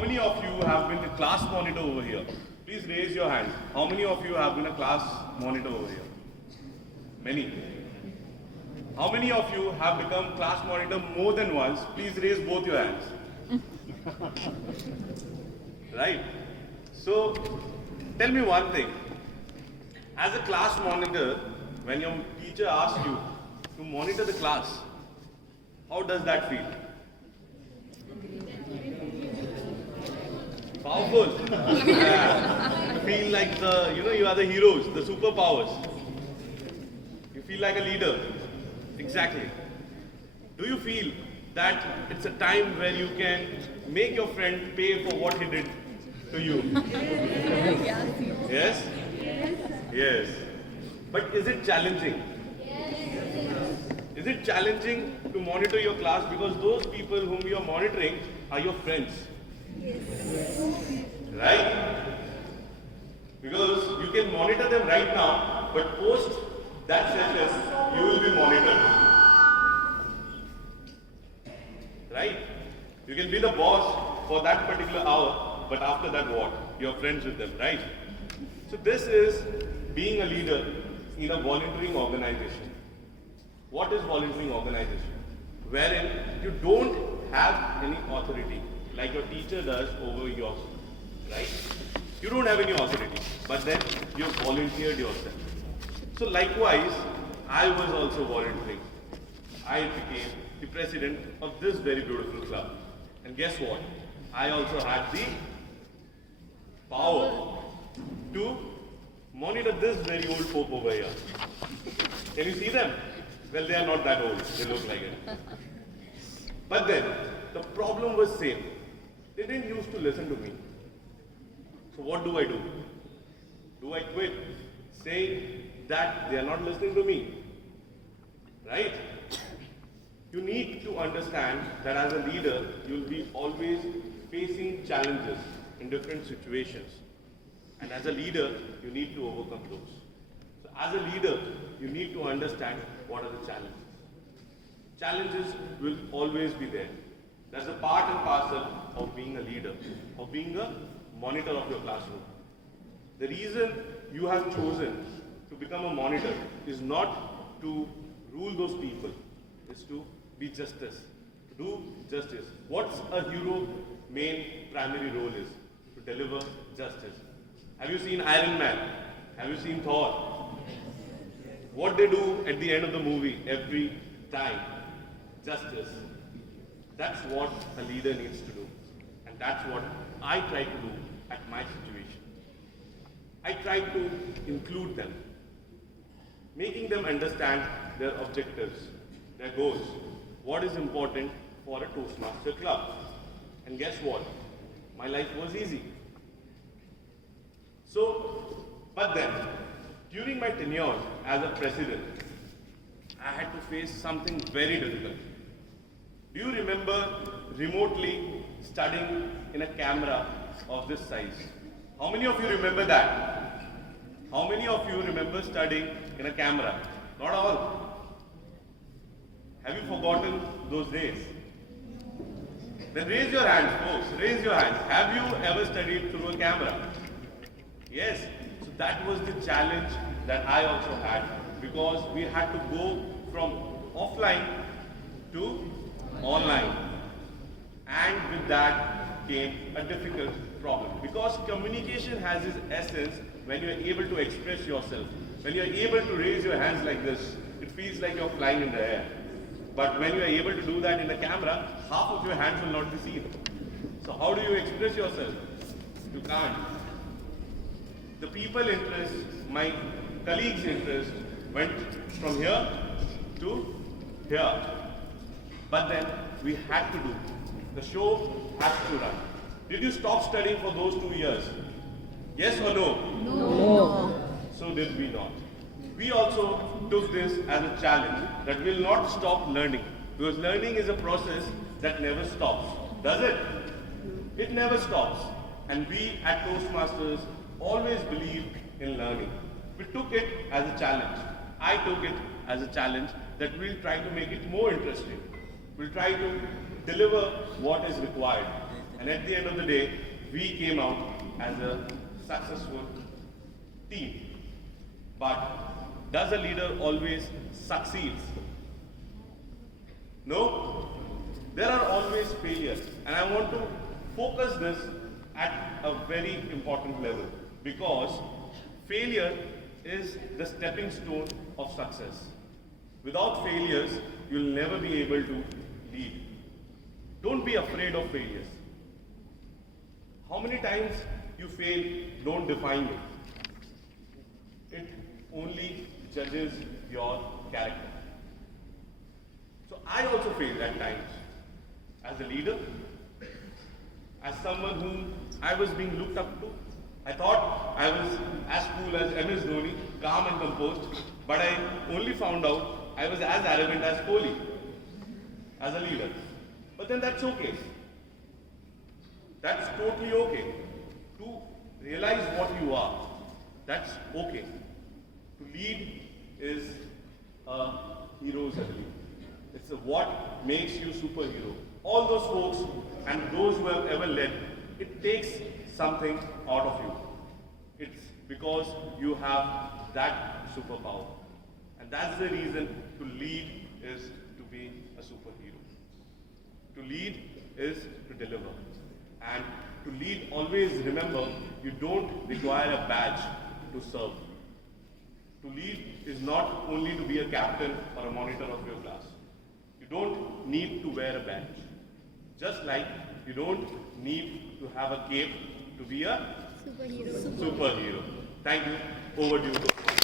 How many of you have been the class monitor over here? Please raise your hand. How many of you have been a class monitor over here? Many. How many of you have become class monitor more than once? Please raise both your hands. Right? So, tell me one thing. As a class monitor, when your teacher asks you to monitor the class, how does that feel? Powerful. Yeah. You feel like you are the heroes, the superpowers. You feel like a leader. Exactly. Do you feel that it's a time where you can make your friend pay for what he did to you? Yes? Yes. But is it challenging? Is it challenging to monitor your class because those people whom you are monitoring are your friends? Right? Because you can monitor them right now, but post that session, you will be monitored. Right? You can be the boss for that particular hour, but after that what? You're friends with them, right? So this is being a leader in a volunteering organization. What is volunteering organization? Wherein you don't have any authority, like your teacher does over yours, right? You don't have any authority, but then you volunteered yourself. So likewise, I was also volunteering. I became the president of this very beautiful club. And guess what? I also had the power to monitor this very old folk over here. Can you see them? Well, they are not that old. They look like it. But then, the problem was same. They didn't used to listen to me. So what do? Do I quit? Say that they are not listening to me. Right? You need to understand that as a leader, you'll be always facing challenges in different situations. And as a leader, you need to overcome those. So as a leader, you need to understand what are the challenges. Challenges will always be there. That's a part and parcel of being a leader, of being a monitor of your classroom. The reason you have chosen to become a monitor is not to rule those people, is to be justice, to do justice. What's a hero main primary role is? To deliver justice. Have you seen Iron Man? Have you seen Thor? What they do at the end of the movie every time? Justice. That's what a leader needs to do. And that's what I try to do at my situation. I try to include them, making them understand their objectives, their goals, what is important for a Toastmaster club. And guess what? My life was easy. So, but then, during my tenure as a president, I had to face something very difficult. Do you remember remotely studying in a camera of this size? How many of you remember that? How many of you remember studying in a camera? Not all. Have you forgotten those days? Then raise your hands, folks. Raise your hands. Have you ever studied through a camera? Yes. So that was the challenge that I also had, because we had to go from offline to online. And with that came a difficult problem. Because communication has its essence when you are able to express yourself. When you are able to raise your hands like this, it feels like you're flying in the air. But when you are able to do that in the camera, half of your hands will not be seen. So how do you express yourself? You can't. The people interest, my colleagues' interest went from here to here. But then we had to do. The show has to run. Did you stop studying for those 2 years? Yes or no? No. So did we not. We also took this as a challenge that we'll not stop learning. Because learning is a process that never stops. Does it? It never stops. And we at Toastmasters always believe in learning. We took it as a challenge. I took it as a challenge that we'll try to make it more interesting. We'll try to deliver what is required. And at the end of the day, we came out as a successful team. But does a leader always succeed? No. There are always failures. And I want to focus this at a very important level because failure is the stepping stone of success. Without failures, you'll never be able to lead. Don't be afraid of failures. How many times you fail don't define you. It only judges your character. So I also failed at times as a leader, as someone whom I was being looked up to. I thought I was as cool as MS Dhoni, calm and composed, but I only found out I was as arrogant as Kohli, as a leader. But then that's okay. That's totally okay. To realize what you are, that's okay. To lead is a hero's ability. It's what makes you superhero. All those folks and those who have ever led, it takes something out of you. It's because you have that superpower. And that's the reason to lead is to be a superhero. To lead is to deliver. And to lead, always remember, you don't require a badge to serve. To lead is not only to be a captain or a monitor of your class. You don't need to wear a badge. Just like you don't need to have a cape to be a superhero. Thank you. Over to you.